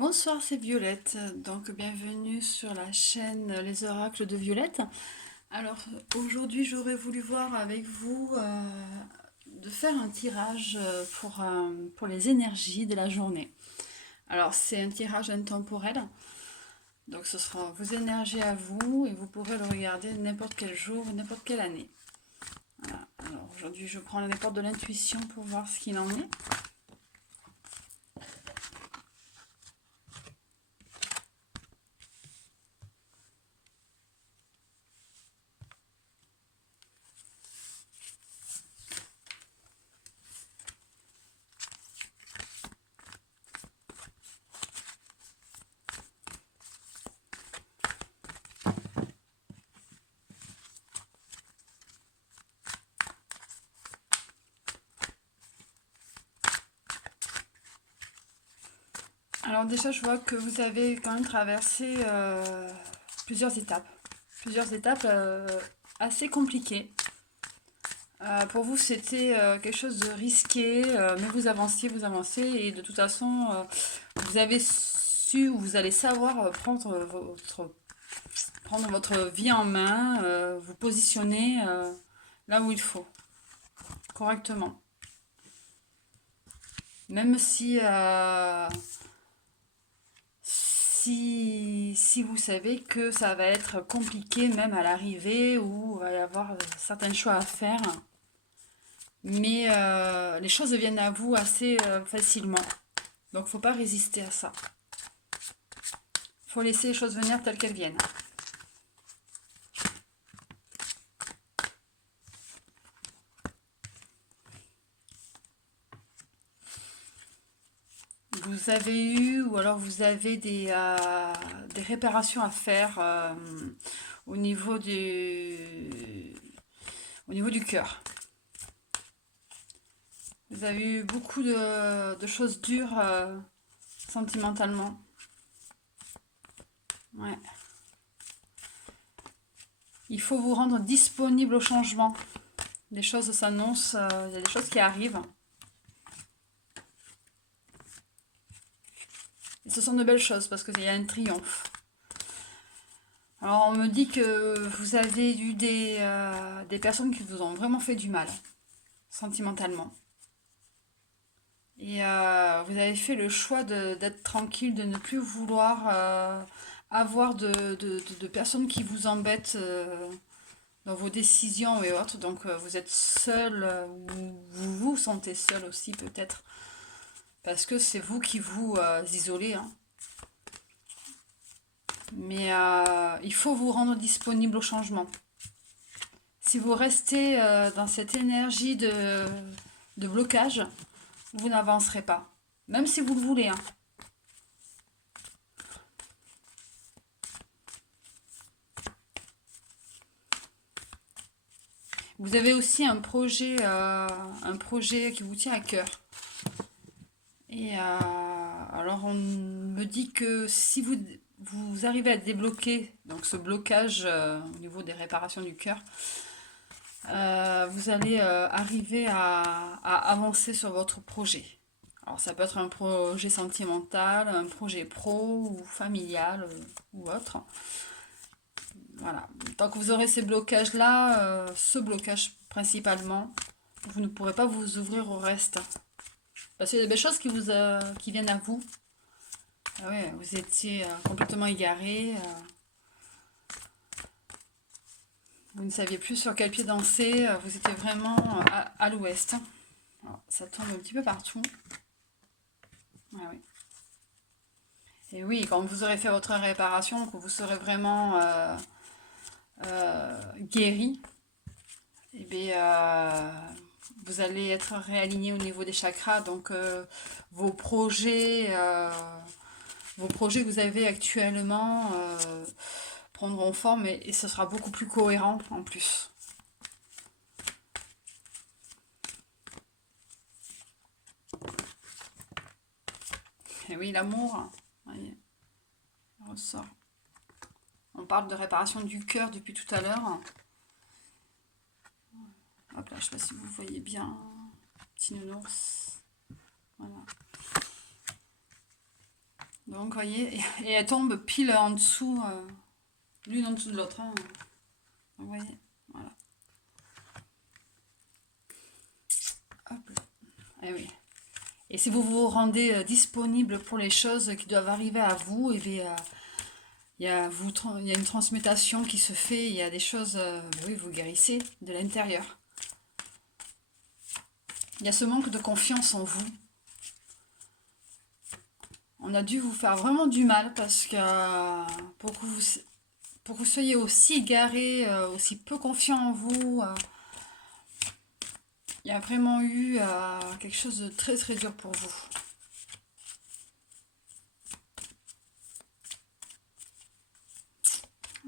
Bonsoir, c'est Violette. Donc, bienvenue sur la chaîne Les Oracles de Violette. Alors, aujourd'hui, j'aurais voulu voir avec vous de faire un tirage pour les énergies de la journée. Alors, c'est un tirage intemporel. Donc, ce sera vos énergies à vous et vous pourrez le regarder n'importe quel jour, n'importe quelle année. Voilà. Alors, aujourd'hui, je prends les portes de l'intuition pour voir ce qu'il en est. Alors déjà, je vois que vous avez quand même traversé plusieurs étapes. Plusieurs étapes assez compliquées. Pour vous, c'était quelque chose de risqué, mais vous avanciez, et de toute façon, vous avez su, ou vous allez savoir prendre votre vie en main, vous positionner là où il faut, correctement. Même si vous savez que ça va être compliqué même à l'arrivée ou il va y avoir certains choix à faire, mais les choses viennent à vous assez facilement. Donc faut pas résister à ça. Faut laisser les choses venir telles qu'elles viennent. Vous avez eu ou alors vous avez des réparations à faire au niveau au niveau du cœur. Vous avez eu beaucoup de choses dures sentimentalement. Ouais. Il faut vous rendre disponible au changement. Les choses s'annoncent, il y a des choses qui arrivent. Et ce sont de belles choses parce qu'il y a un triomphe. Alors on me dit que vous avez eu des personnes qui vous ont vraiment fait du mal, sentimentalement. Et vous avez fait le choix d'être tranquille, de ne plus vouloir avoir de personnes qui vous embêtent dans vos décisions et autres. Donc vous êtes seul, ou vous vous sentez seul aussi peut-être, parce que c'est vous qui vous isolez, hein. Mais il faut vous rendre disponible au changement. Si vous restez dans cette énergie de blocage, vous n'avancerez pas. Même si vous le voulez, hein. Vous avez aussi un projet qui vous tient à cœur. Et alors on me dit que si vous arrivez à débloquer donc ce blocage au niveau des réparations du cœur, vous allez arriver à avancer sur votre projet. Alors ça peut être un projet sentimental, un projet pro ou familial ou autre. Voilà. Tant que vous aurez ces blocages-là, ce blocage principalement, vous ne pourrez pas vous ouvrir au reste. Parce qu'il y a des belles choses qui viennent à vous. Ah ouais, vous étiez complètement égaré. Vous ne saviez plus sur quel pied danser. Vous étiez vraiment à l'ouest. Alors, ça tombe un petit peu partout. Ah oui. Et oui, quand vous aurez fait votre réparation, que vous serez vraiment guéri, eh bien, vous allez être réaligné au niveau des chakras. Donc, vos vos projets que vous avez actuellement prendront forme et ce sera beaucoup plus cohérent en plus. Et oui, l'amour, il ressort. On parle de réparation du cœur depuis tout à l'heure. Hop là, je ne sais pas si vous voyez bien. Petit nounours. Voilà. Donc, vous voyez, et elles tombent pile en dessous, l'une en dessous de l'autre, hein. Vous voyez, voilà. Hop là. Eh oui. Et si vous vous rendez disponible pour les choses qui doivent arriver à vous, et bien, il y a une transmutation qui se fait, il y a des choses, oui, vous guérissez de l'intérieur. Il y a ce manque de confiance en vous. On a dû vous faire vraiment du mal parce que pour que vous soyez aussi égaré, aussi peu confiant en vous, il y a vraiment eu quelque chose de très très dur pour vous.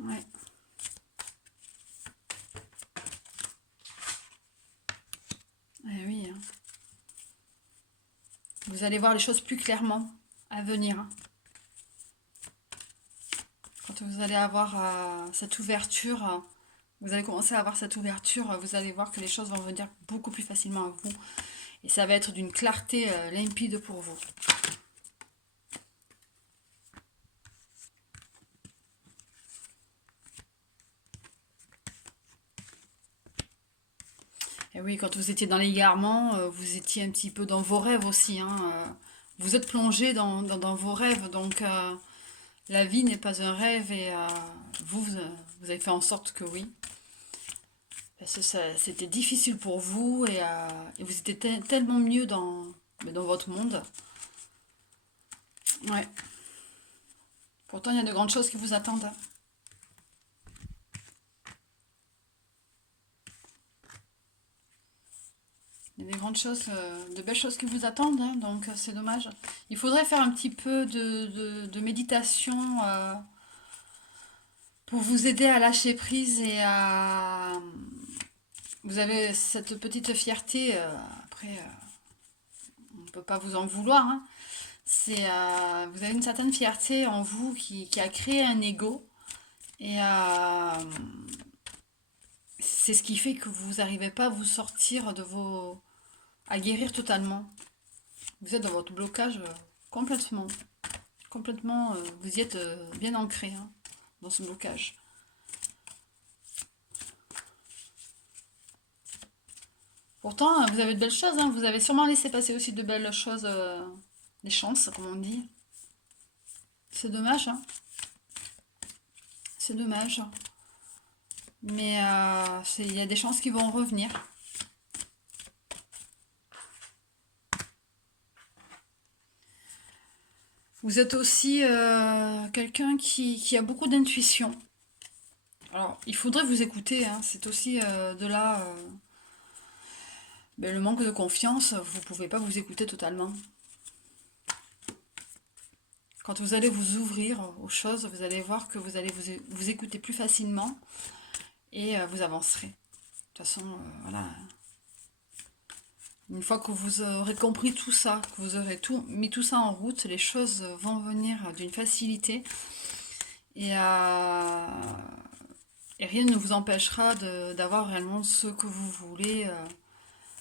Ouais. Eh oui, hein. Vous allez voir les choses plus clairement à venir, hein. Quand vous allez avoir cette ouverture, vous allez commencer à avoir cette ouverture, vous allez voir que les choses vont venir beaucoup plus facilement à vous. Et ça va être d'une clarté limpide pour vous. Et oui, quand vous étiez dans l'égarement, vous étiez un petit peu dans vos rêves aussi, hein. Vous êtes plongé dans vos rêves, donc la vie n'est pas un rêve et vous avez fait en sorte que oui. Parce que c'était difficile pour vous et vous étiez tellement mieux dans votre monde. Ouais. Pourtant, il y a de grandes choses qui vous attendent. Il y a des grandes choses, de belles choses qui vous attendent, hein, donc c'est dommage. Il faudrait faire un petit peu de méditation pour vous aider à lâcher prise et à... Vous avez cette petite fierté, après, on ne peut pas vous en vouloir, hein. Vous avez une certaine fierté en vous qui a créé un ego et c'est ce qui fait que vous n'arrivez pas à vous sortir à guérir totalement. Vous êtes dans votre blocage complètement. Complètement, vous y êtes bien ancré, hein, dans ce blocage. Pourtant, vous avez de belles choses, hein, vous avez sûrement laissé passer aussi de belles choses, des chances, comme on dit. C'est dommage, hein. C'est dommage. Mais il y a des chances qui vont revenir. Vous êtes aussi quelqu'un qui a beaucoup d'intuition. Alors, il faudrait vous écouter, hein. C'est aussi de là ben, le manque de confiance. Vous ne pouvez pas vous écouter totalement. Quand vous allez vous ouvrir aux choses, vous allez voir que vous allez vous écouter plus facilement et vous avancerez. De toute façon, voilà. Une fois que vous aurez compris tout ça, que vous aurez mis tout ça en route, les choses vont venir d'une facilité et, et rien ne vous empêchera d'avoir réellement ce que vous voulez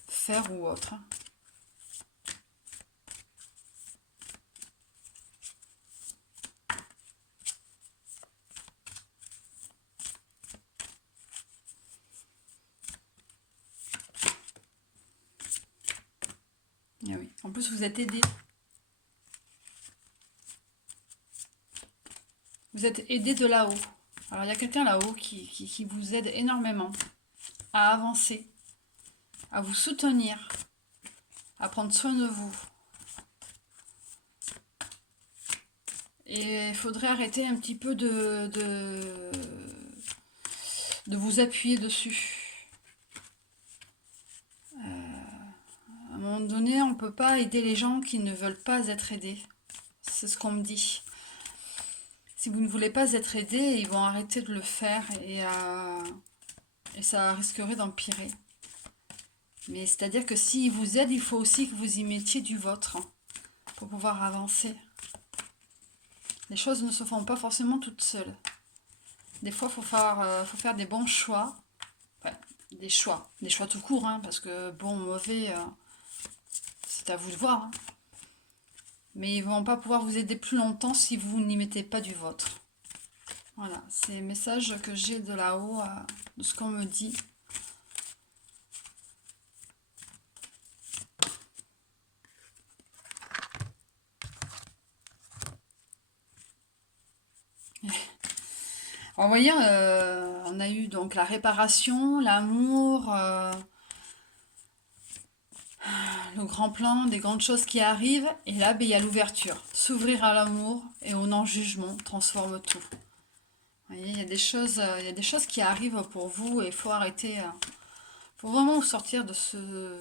faire ou autre. Ah oui. En plus, vous êtes aidé. Vous êtes aidé de là-haut. Alors, il y a quelqu'un là-haut qui vous aide énormément à avancer, à vous soutenir, à prendre soin de vous. Et il faudrait arrêter un petit peu de vous appuyer dessus. À un moment donné, on ne peut pas aider les gens qui ne veulent pas être aidés. C'est ce qu'on me dit. Si vous ne voulez pas être aidé, ils vont arrêter de le faire et ça risquerait d'empirer. Mais c'est-à-dire que s'ils vous aident, il faut aussi que vous y mettiez du vôtre, hein, pour pouvoir avancer. Les choses ne se font pas forcément toutes seules. Des fois, faut faire des bons choix. Enfin, des choix tout court, hein, parce que bon, mauvais, c'est à vous de voir, hein. mais ils vont pas pouvoir vous aider plus longtemps si vous n'y mettez pas du vôtre. Voilà, c'est les messages que j'ai de là-haut, de ce qu'on me dit. Alors, vous voyez, on a eu donc la réparation, l'amour, le grand plan, des grandes choses qui arrivent, et là, ben, il y a l'ouverture. S'ouvrir à l'amour et au non-jugement transforme tout. Vous voyez, il y a des choses qui arrivent pour vous et il faut arrêter. Faut vraiment vous sortir de ce.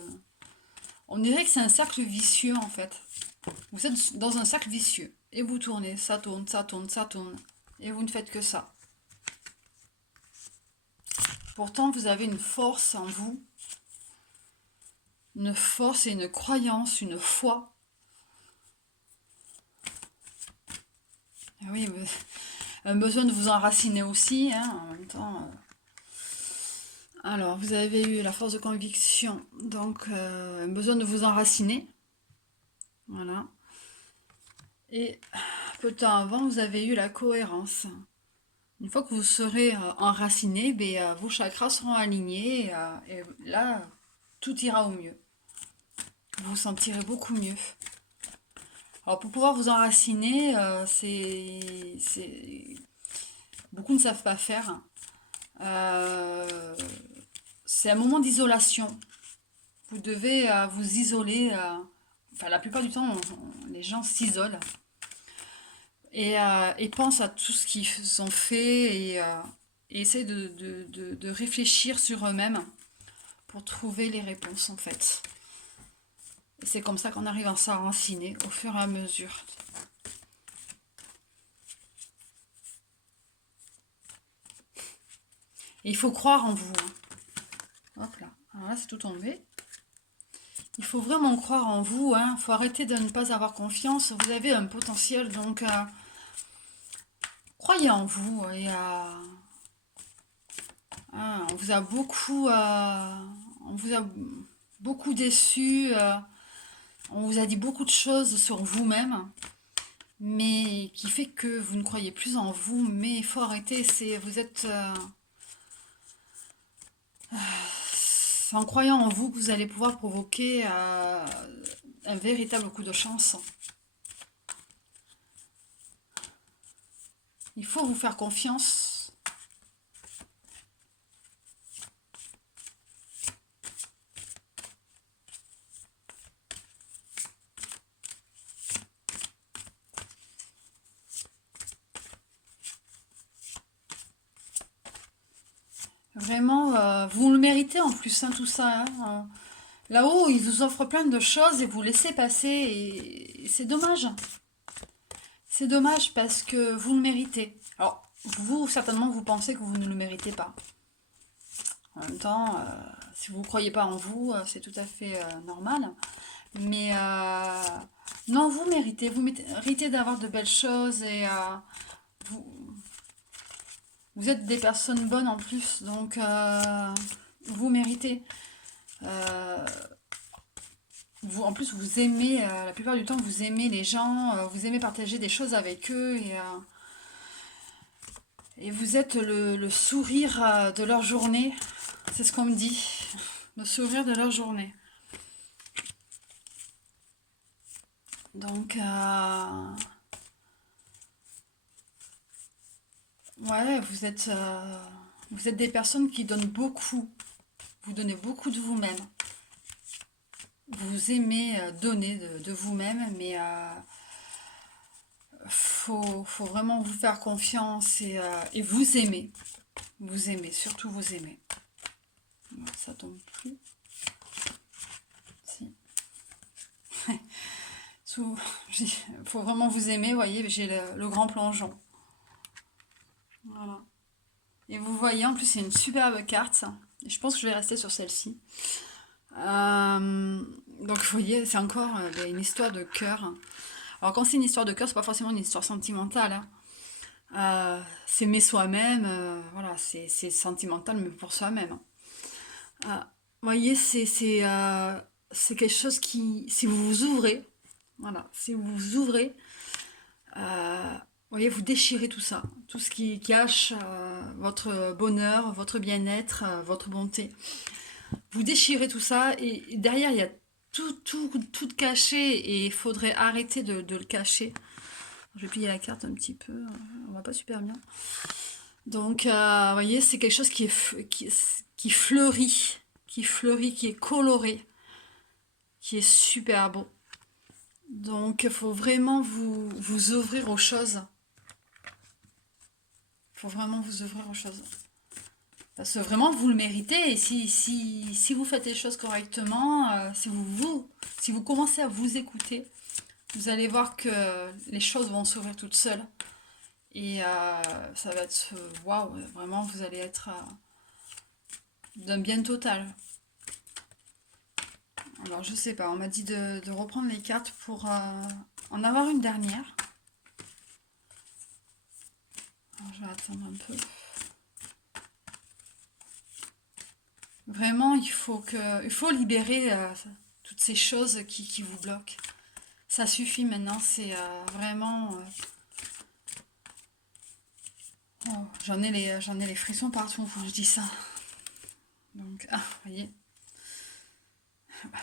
On dirait que c'est un cercle vicieux en fait. Vous êtes dans un cercle vicieux et vous tournez, ça tourne, ça tourne, ça tourne, et vous ne faites que ça. Pourtant, vous avez une force en vous, une force et une croyance, une foi. Et oui, un besoin de vous enraciner aussi, hein, en même temps. Alors, vous avez eu la force de conviction, donc un besoin de vous enraciner. Voilà. Et peu de temps avant, vous avez eu la cohérence. Une fois que vous serez enraciné, ben, vos chakras seront alignés et là, tout ira au mieux. Vous vous sentirez beaucoup mieux. Alors pour pouvoir vous enraciner, beaucoup ne savent pas faire. Euh, c'est un moment d'isolation. Vous devez vous isoler. Enfin, la plupart du temps, les gens s'isolent et pensent à tout ce qu'ils ont fait et essayent de réfléchir sur eux-mêmes pour trouver les réponses en fait. Et c'est comme ça qu'on arrive à s'enraciner au fur et à mesure. Et il faut croire en vous, hein. Hop là, alors là c'est tout tombé. Il faut vraiment croire en vous, hein. Il faut arrêter de ne pas avoir confiance. Vous avez un potentiel, donc croyez en vous. On vous a beaucoup déçu. On vous a dit beaucoup de choses sur vous-même, mais qui fait que vous ne croyez plus en vous. Mais il faut arrêter. C'est en croyant en vous que vous allez pouvoir provoquer un véritable coup de chance. Il faut vous faire confiance. Vraiment, vous le méritez en plus, hein, tout ça, hein. Là-haut, ils vous offrent plein de choses et vous laissez passer et c'est dommage. C'est dommage parce que vous le méritez. Alors, vous, certainement, vous pensez que vous ne le méritez pas. En même temps, si vous ne croyez pas en vous, c'est tout à fait normal. Mais non, vous méritez. Vous méritez d'avoir de belles choses et vous, vous êtes des personnes bonnes en plus. Donc, vous méritez. Euh, Vous, en plus, vous aimez, la plupart du temps, vous aimez les gens, vous aimez partager des choses avec eux et vous êtes le sourire de leur journée. C'est ce qu'on me dit. Le sourire de leur journée. Donc, ouais, vous êtes des personnes qui donnent beaucoup. Vous donnez beaucoup de vous-même. Vous aimez donner de vous-même, mais faut vraiment vous faire confiance et vous aimer. Vous aimez, surtout vous aimez. Ça tombe plus. Si. Il faut vraiment vous aimer, vous voyez, j'ai le grand plongeon. Voilà. Et vous voyez, en plus, c'est une superbe carte. Et je pense que je vais rester sur celle-ci. Donc, vous voyez, c'est encore une histoire de cœur. Alors, quand c'est une histoire de cœur, c'est pas forcément une histoire sentimentale, hein. S'aimer soi-même, voilà, c'est sentimental, mais pour soi-même. Vous voyez, c'est quelque chose qui, si vous vous ouvrez, Voilà, si vous ouvrez, vous voyez, vous déchirez tout ça, tout ce qui cache votre bonheur, votre bien-être, votre bonté. Vous déchirez tout ça et derrière, il y a tout caché et il faudrait arrêter de le cacher. Je vais plier la carte un petit peu, on voit pas super bien. Donc, vous voyez, c'est quelque chose qui fleurit, qui est coloré, qui est super beau. Donc, il faut vraiment vous ouvrir aux choses. Il faut vraiment vous ouvrir aux choses. Parce que vraiment, vous le méritez. Et si vous faites les choses correctement, si vous commencez à vous écouter, vous allez voir que les choses vont s'ouvrir toutes seules. Et ça va être waouh, vraiment, vous allez être d'un bien total. Alors, je sais pas, on m'a dit de reprendre les cartes pour en avoir une dernière. Alors, je vais attendre un peu. Vraiment, il faut libérer toutes ces choses qui vous bloquent. Ça suffit maintenant, c'est vraiment... oh, j'en ai les frissons partout quand je dis ça. Donc, vous voyez.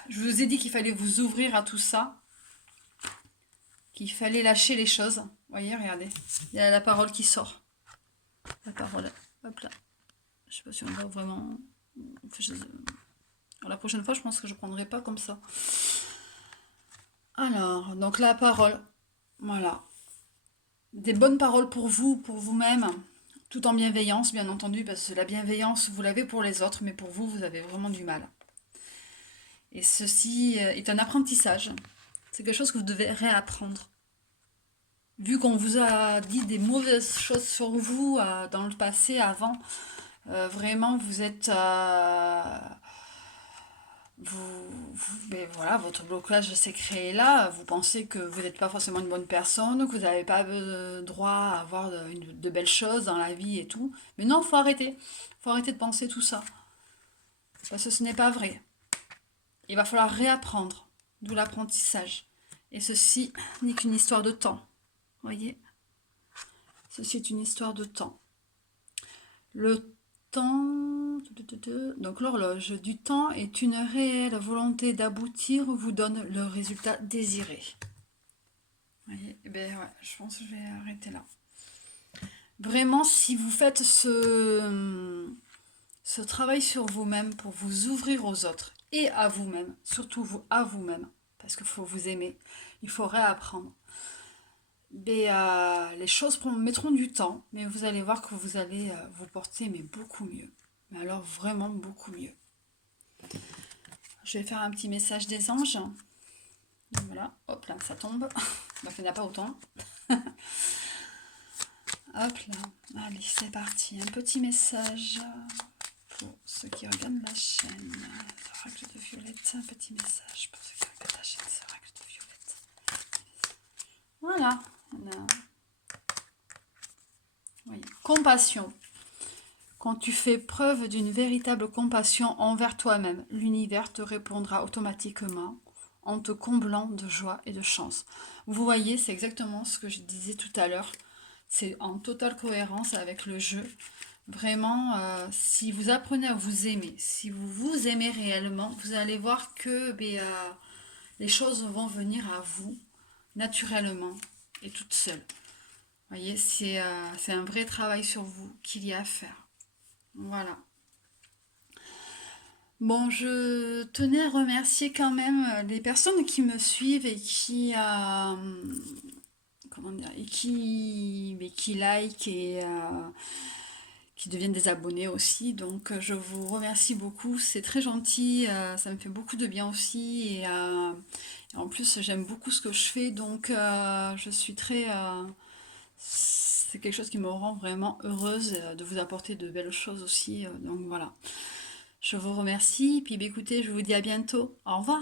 Je vous ai dit qu'il fallait vous ouvrir à tout ça. Qu'il fallait lâcher les choses. Vous voyez, regardez. Il y a la parole qui sort. La parole. Hop là. Je sais pas si on voit vraiment... La prochaine fois, je pense que je prendrai pas comme ça. Alors, donc la parole. Voilà. Des bonnes paroles pour vous, pour vous-même, tout en bienveillance, bien entendu, parce que la bienveillance, vous l'avez pour les autres, mais pour vous, vous avez vraiment du mal. Et ceci est un apprentissage. C'est quelque chose que vous devez réapprendre. Vu qu'on vous a dit des mauvaises choses sur vous dans le passé, avant, vraiment, vous êtes... mais voilà, votre blocage s'est créé là. Vous pensez que vous n'êtes pas forcément une bonne personne, que vous n'avez pas droit à avoir de belles choses dans la vie et tout. Mais non, faut arrêter. Faut arrêter de penser tout ça. Parce que ce n'est pas vrai. Il va falloir réapprendre. D'où l'apprentissage. Et ceci n'est qu'une histoire de temps. Voyez? Ceci est une histoire de temps. Le temps, donc l'horloge du temps est une réelle volonté d'aboutir vous donne le résultat désiré. Vous voyez, eh ben ouais, je pense que je vais arrêter là. Vraiment, si vous faites ce travail sur vous-même pour vous ouvrir aux autres et à vous-même, surtout vous à vous-même, parce qu'il faut vous aimer, il faut réapprendre. Mais, les choses mettront du temps, mais vous allez voir que vous allez vous porter mais beaucoup mieux. Mais alors vraiment beaucoup mieux. Je vais faire un petit message des anges. Donc voilà, hop là, ça tombe. Donc il n'y en a pas autant. Hop là, allez, c'est parti. Un petit message pour ceux qui regardent la chaîne. Oracle de Violette, un petit message pour ceux qui regardent la chaîne, c'est Oracle de Violette. Voilà. Oui. Compassion. Quand tu fais preuve d'une véritable compassion envers toi-même, l'univers te répondra automatiquement en te comblant de joie et de chance. Vous voyez, c'est exactement ce que je disais tout à l'heure. C'est en totale cohérence avec le jeu. Vraiment, si vous apprenez à vous aimer, si vous vous aimez réellement, vous allez voir que les choses vont venir à vous naturellement et toutes seules. Vous voyez, c'est un vrai travail sur vous qu'il y a à faire. Voilà. Bon, je tenais à remercier quand même les personnes qui me suivent et comment dire, qui like et qui deviennent des abonnés aussi. Donc, je vous remercie beaucoup. C'est très gentil. Ça me fait beaucoup de bien aussi. Et en plus, j'aime beaucoup ce que je fais. Donc, je suis très... c'est quelque chose qui me rend vraiment heureuse de vous apporter de belles choses aussi. Donc voilà. Je vous remercie. Puis écoutez, je vous dis à bientôt. Au revoir.